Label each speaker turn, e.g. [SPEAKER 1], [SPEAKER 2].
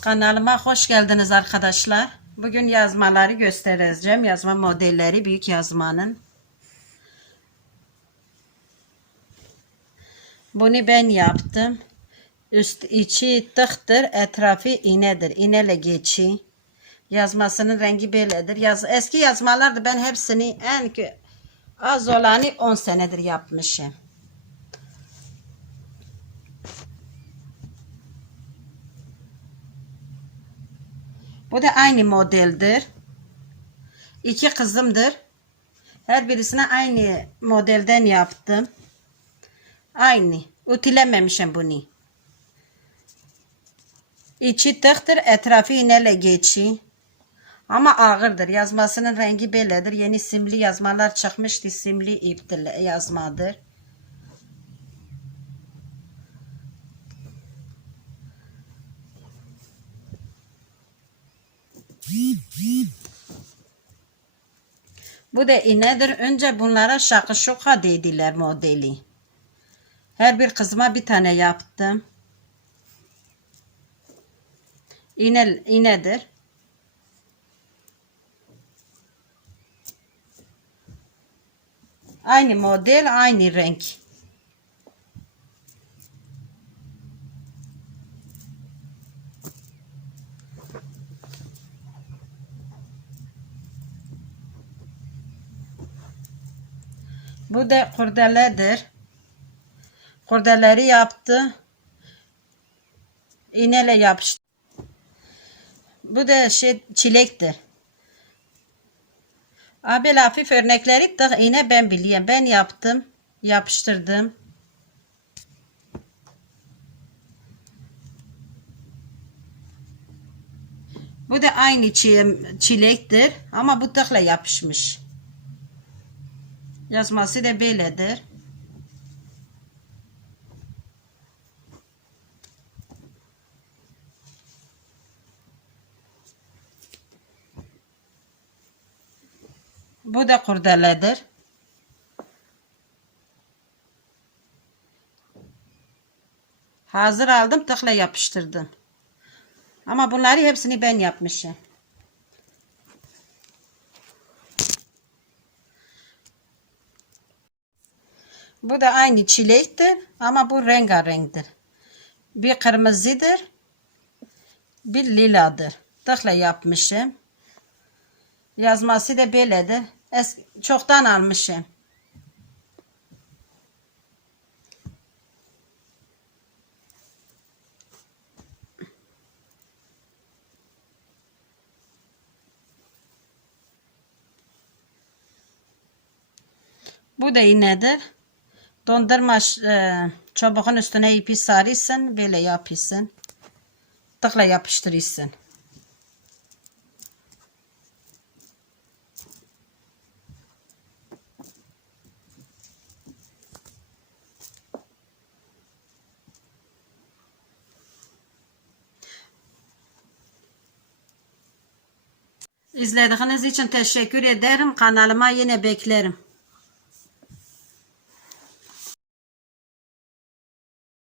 [SPEAKER 1] Kanalıma hoş geldiniz arkadaşlar. Bugün yazmaları göstereceğim. Yazma modelleri büyük yazmanın. Bunu ben yaptım. Üst içi tıktır, etrafı iğnedir. İğneyle geçi. Yazmasının rengi böyledir. Yaz, eski yazmalardı ben hepsini en az olanı 10 senedir yapmışım. Bu da aynı modeldir. İki kızımdır. Her birisine aynı modelden yaptım. Aynı. Ütülememişim bunu. İçi tıktır, etrafı iğneyle geçi. Ama ağırdır. Yazmasının rengi böyledir. Yeni simli yazmalar çıkmıştı. Simli iptir yazmadır. Bu da iğnedir. Önce bunlara şakışuka dediler modeli. Her bir kızıma bir tane yaptım. İğne, iğnedir. Aynı model, aynı renk. Bu da kurdeledir. Kurdeleri yaptı. İğneyle yapıştı. Bu da şey çilektir. Abi hafif örnekleri de yine ben biliyorum. Ben yaptım. Yapıştırdım. Bu da aynı çi- çilektir. Ama bu tıkla yapışmış. Yazması da böyledir. Bu da kurdeledir. Hazır aldım tıkla yapıştırdım. Ama bunları hepsini ben yapmışım. Bu da aynı çilektir ama bu rengarenktir. Bir kırmızıdır, bir liladır. Tıkla yapmışım. Yazması da böyledir. Es çoktan almışım. Bu da iğnedir. Dondurma e, çubuğun üstüne ipi sarıyorsun. Böyle yapıyorsun. Tıkla yapıştırıyorsun. İzlediğiniz için teşekkür ederim. Kanalıma yine beklerim.